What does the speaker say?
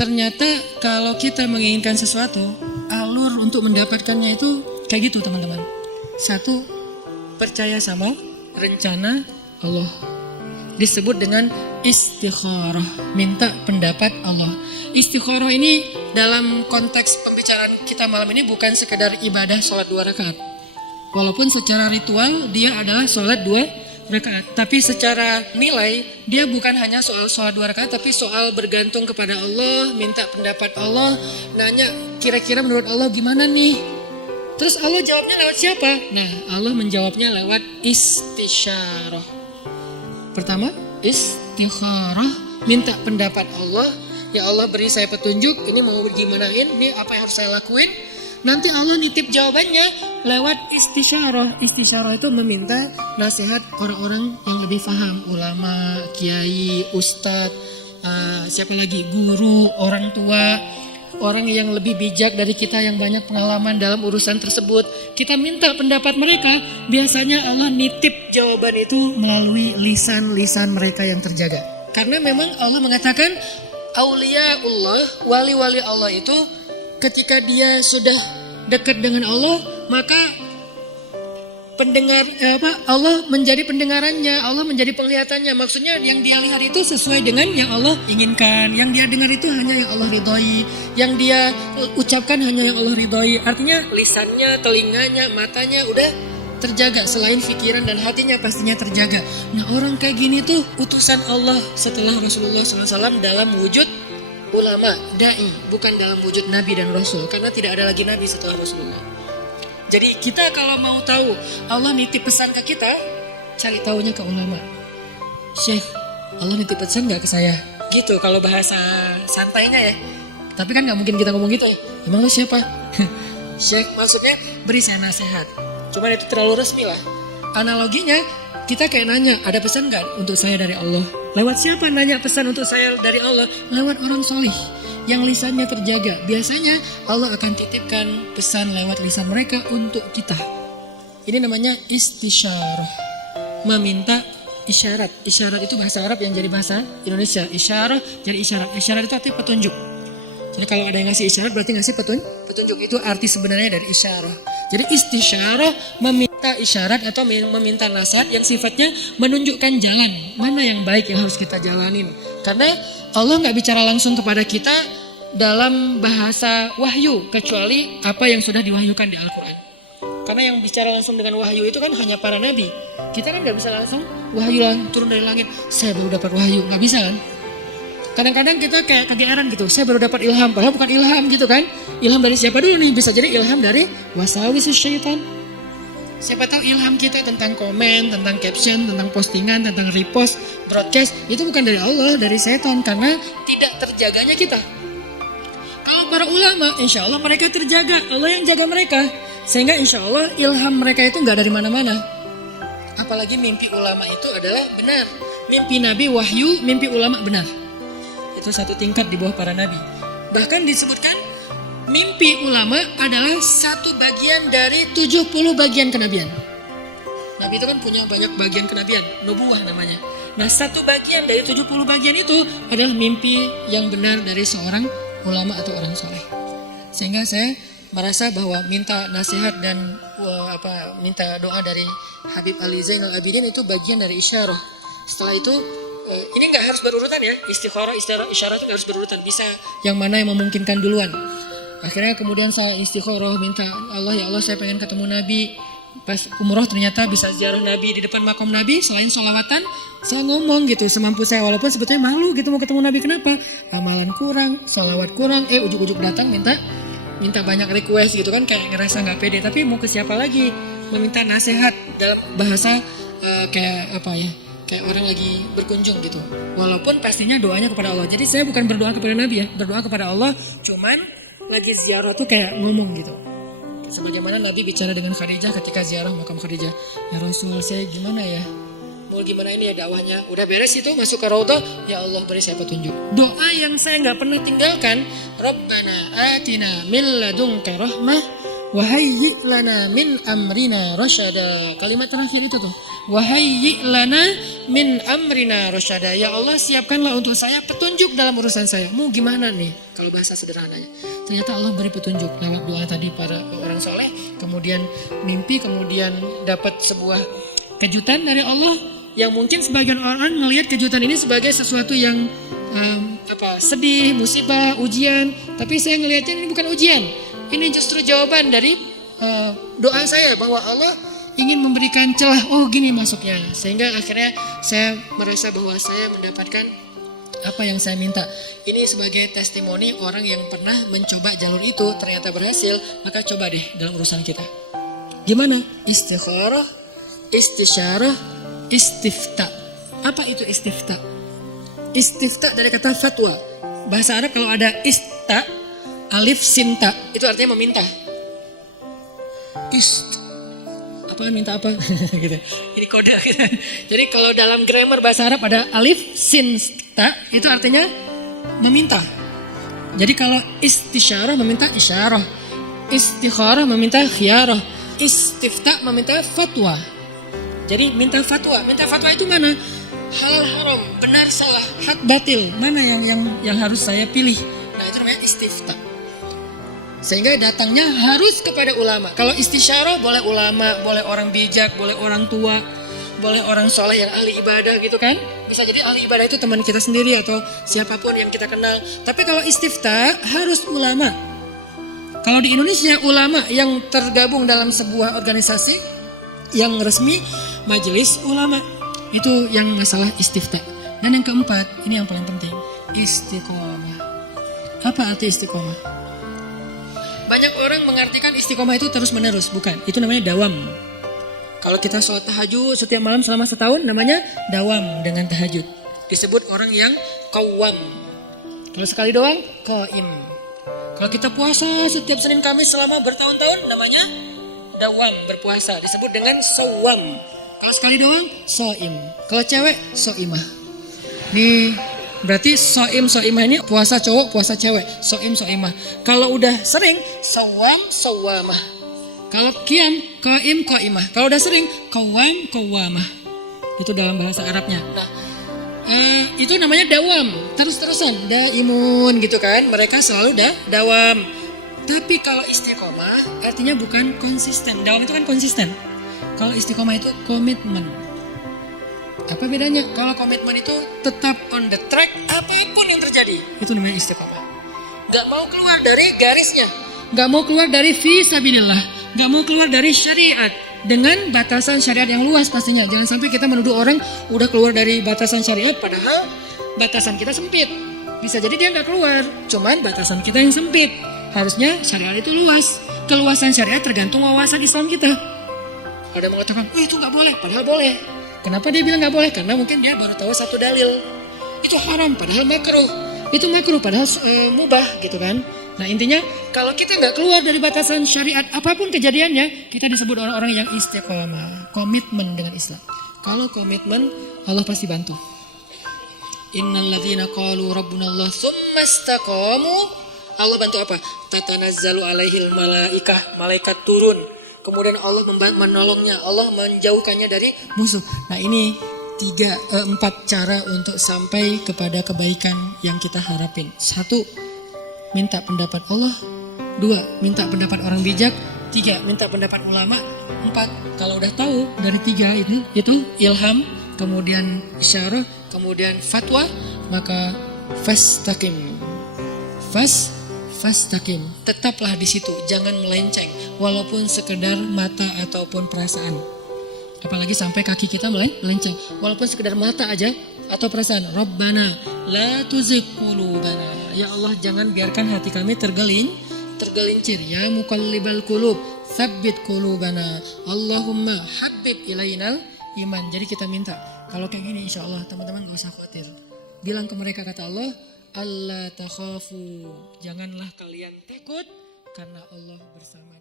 Ternyata kalau kita menginginkan sesuatu, alur untuk mendapatkannya itu kayak gitu teman-teman. Satu, percaya sama rencana Allah. Disebut dengan istikharah, minta pendapat Allah. Istikharah ini dalam konteks pembicaraan kita malam ini bukan sekedar ibadah sholat 2 rakaat. Walaupun secara ritual dia adalah sholat 2 rakaat, tapi secara nilai dia bukan hanya soal sholat 2 rakaat, tapi soal bergantung kepada Allah, minta pendapat Allah, nanya kira-kira menurut Allah gimana nih. Terus Allah jawabnya lewat siapa? Nah, Allah menjawabnya lewat istisyarah. Pertama, istikharah, minta pendapat Allah. Ya Allah, beri saya petunjuk, ini mau gimanain, ini apa yang harus saya lakuin. Nanti Allah nitip jawabannya lewat istisyarah. Istisyarah itu meminta nasihat orang-orang yang lebih paham, ulama, kiai, ustadz, siapa lagi, guru, orang tua, orang yang lebih bijak dari kita yang banyak pengalaman dalam urusan tersebut. Kita minta pendapat mereka, biasanya Allah nitip jawaban itu melalui lisan-lisan mereka yang terjaga. Karena memang Allah mengatakan auliyaullah, wali-wali Allah itu ketika dia sudah dekat dengan Allah, maka Allah menjadi pendengarannya, Allah menjadi penglihatannya. Maksudnya yang dia lihat itu sesuai dengan yang Allah inginkan, yang dia dengar itu hanya yang Allah ridhoi, yang dia ucapkan hanya yang Allah ridhoi. Artinya lisannya, telinganya, matanya udah terjaga, selain pikiran dan hatinya pastinya terjaga. Nah, orang kayak gini tuh utusan Allah setelah Rasulullah SAW dalam wujud ulama, da'i, bukan dalam wujud nabi dan rasul, karena tidak ada lagi nabi setelah Rasulullah. Jadi kita kalau mau tahu Allah nitip pesan ke kita, cari tahunya ke ulama. Syekh, Allah nitip pesan gak ke saya? Gitu kalau bahasa santainya ya. Tapi kan gak mungkin kita ngomong gitu. Emang lu siapa? Syekh maksudnya beri saya nasihat. Cuman itu terlalu resmi lah. Analoginya kita kayak nanya, ada pesan gak untuk saya dari Allah? Lewat siapa nanya pesan untuk saya dari Allah? Lewat orang solih yang lisannya terjaga. Biasanya Allah akan titipkan pesan lewat lisan mereka untuk kita. Ini namanya istisyarah, meminta isyarat. Isyarat itu bahasa Arab yang jadi bahasa Indonesia. Isyarah jadi isyarat. Isyarat itu artinya petunjuk. Jadi kalau ada yang ngasih isyarat berarti ngasih petunjuk. Itu arti sebenarnya dari isyarah. Jadi istisyarah meminta isyarat atau meminta nasihat yang sifatnya menunjukkan jalan mana yang baik yang harus kita jalanin. Karena Allah nggak bicara langsung kepada kita dalam bahasa wahyu kecuali apa yang sudah diwahyukan di Al-Quran. Karena yang bicara langsung dengan wahyu itu kan hanya para nabi. Kita kan nggak bisa langsung wahyu turun dari langit. Saya baru dapat wahyu, nggak bisa kan? Kadang-kadang kita kayak kegeeran gitu. Saya baru dapat ilham, padahal bukan ilham gitu kan? Ilham dari siapa dulu nih? Bisa jadi ilham dari wasawis syaitan. Siapa tahu ilham kita tentang komen, tentang caption, tentang postingan, tentang repost, broadcast, itu bukan dari Allah, dari setan, karena tidak terjaganya kita. Kalau para ulama, insya Allah mereka terjaga, Allah yang jaga mereka, sehingga insya Allah ilham mereka itu nggak dari mana-mana. Apalagi mimpi ulama itu adalah benar. Mimpi Nabi wahyu, mimpi ulama benar. Itu satu tingkat di bawah para nabi. Bahkan disebutkan mimpi ulama adalah satu bagian dari 70 bagian kenabian. Nabi itu kan punya banyak bagian kenabian, nubuwah namanya. Nah, satu bagian dari 70 bagian itu adalah mimpi yang benar dari seorang ulama atau orang soleh. Sehingga saya merasa bahwa minta nasihat dan minta doa dari Habib Ali Zainal Abidin itu bagian dari isyarah. Setelah itu ini nggak harus berurutan ya, istikharah, isyarat itu harus berurutan. Bisa yang mana yang memungkinkan duluan. Akhirnya kemudian saya istikharah minta Allah, ya Allah saya pengen ketemu Nabi. Pas umroh ternyata bisa ziarah Nabi di depan makam Nabi. Selain sholawatan, saya ngomong gitu semampu saya. Walaupun sebetulnya malu gitu mau ketemu Nabi. Kenapa? Amalan kurang, sholawat kurang. Ujuk-ujuk datang minta banyak request gitu kan. Kayak ngerasa gak pede. Tapi mau ke siapa lagi? Meminta nasihat dalam bahasa kayak apa ya, kayak orang lagi berkunjung gitu. Walaupun pastinya doanya kepada Allah. Jadi saya bukan berdoa kepada Nabi ya, berdoa kepada Allah. Cuman lagi ziarah tuh kayak ngomong gitu. Sebagaimana Nabi bicara dengan Khadijah ketika ziarah makam Khadijah. Ya Rasul, saya gimana ya? Mau gimana ini ya dakwahnya? Udah beres itu masuk ke Raudhah, ya Allah beri saya petunjuk. Doa yang saya nggak pernah tinggalkan, Rabbana atina min ladunka rahmah Wahayyi lana min amrina rasyada. Kalimat terakhir itu tuh. Wahayyi lana min amrina rasyada. Ya Allah, siapkanlah untuk saya petunjuk dalam urusan saya. Mau gimana nih kalau bahasa sederhananya? Ternyata Allah beri petunjuk lewat doa tadi para orang soleh. Kemudian mimpi, kemudian dapat sebuah kejutan dari Allah. Yang mungkin sebagian orang melihat kejutan ini sebagai sesuatu yang sedih, musibah, ujian. Tapi saya ngelihatnya ini bukan ujian. Ini justru jawaban dari doa saya bahwa Allah ingin memberikan celah. Oh gini masuknya. Sehingga akhirnya saya merasa bahwa saya mendapatkan apa yang saya minta. Ini sebagai testimoni orang yang pernah mencoba jalur itu ternyata berhasil. Maka coba deh dalam urusan kita. Gimana? Istikharah, istisyarah, istifta. Apa itu istifta? Istifta dari kata fatwa. Bahasa Arab kalau ada ista, alif sinta, itu artinya meminta. Apa minta apa? Gitu. Ini kode gitu. Jadi kalau dalam grammar bahasa Arab ada alif sinta, itu artinya meminta. Jadi kalau istisyarah meminta isyarah, istikharah meminta khiyarah, istifta meminta fatwa. Jadi minta fatwa itu mana? Halal haram, benar salah, hak batil, mana yang harus saya pilih? Nah itu namanya istifta. Sehingga datangnya harus kepada ulama. Kalau istisyarah boleh ulama, boleh orang bijak, boleh orang tua, boleh orang soleh yang ahli ibadah gitu kan. Bisa jadi ahli ibadah itu teman kita sendiri atau siapapun yang kita kenal. Tapi kalau istifta harus ulama. Kalau di Indonesia ulama yang tergabung dalam sebuah organisasi yang resmi, majelis ulama. Itu yang masalah istifta. Dan yang keempat, ini yang paling penting, istiqomah. Apa arti istiqomah? Banyak orang mengartikan istiqomah itu terus menerus, bukan. Itu namanya dawam. Kalau kita sholat tahajud setiap malam selama setahun, namanya dawam dengan tahajud. Disebut orang yang qawwam. Kalau sekali doang, qaim. Kalau kita puasa setiap Senin Kamis selama bertahun-tahun, namanya dawam, berpuasa. Disebut dengan sawam. Kalau sekali doang, so'im. Kalau cewek, so'imah. Nih, berarti so'im, so'imah ini puasa cowok, puasa cewek. So'im, so'imah. Kalau udah sering, sawam, sawamah. Kalau qiyam, qaim, qaimah. Kalau udah sering, qawam, qawamah. Itu dalam bahasa Arabnya. Nah, itu namanya dawam. Terus-terusan, daimun gitu kan. Mereka selalu dawam. Tapi kalau istiqomah, artinya bukan konsisten. Dawam itu kan konsisten. Kalau istiqomah itu komitmen. Apa bedanya? Kalau komitmen itu tetap on the track apapun yang terjadi. Itu namanya istiqomah. Gak mau keluar dari garisnya. Gak mau keluar dari fisabilillah. Gak mau keluar dari syariat. Dengan batasan syariat yang luas pastinya. Jangan sampai kita menuduh orang udah keluar dari batasan syariat padahal batasan kita sempit. Bisa jadi dia gak keluar. Cuman batasan kita yang sempit. Harusnya syariat itu luas. Keluasan syariat tergantung wawasan Islam kita. Ada yang mengatakan, oh itu gak boleh, padahal boleh. Kenapa dia bilang gak boleh? Karena mungkin dia baru tahu satu dalil. Itu haram, padahal makruh. Itu makruh, padahal mubah gitu kan. Nah intinya, kalau kita gak keluar dari batasan syariat, apapun kejadiannya, kita disebut orang-orang yang istiqomah. Komitmen dengan Islam. Kalau komitmen, Allah pasti bantu. Innalladzina qalu rabbunallah tsumma istaqamu. Allah bantu apa? Tatanazzalu alaihil malaikah. Malaikat turun. Kemudian Allah menolongnya, Allah menjauhkannya dari musuh. Nah ini 4 cara untuk sampai kepada kebaikan yang kita harapin. 1, minta pendapat Allah. 2, minta pendapat orang bijak. 3, minta pendapat ulama. 4, kalau udah tahu dari 3 itu ilham, kemudian isyarah, kemudian fatwa, maka fastaqim. Fastaqim, tetaplah di situ, jangan melenceng, walaupun sekedar mata ataupun perasaan. Apalagi sampai kaki kita melenceng, walaupun sekedar mata aja atau perasaan. Rabbana la tuzigh qulubana. Ya Allah, jangan biarkan hati kami tergelincir. Ya muqallibal qulub, tsabbit qulubana. Allahumma habbib ilainal iman. Jadi kita minta, kalau kayak gini insya Allah teman-teman gak usah khawatir. Bilang ke mereka, kata Allah, Allah takhafu, janganlah kalian takut karena Allah bersama.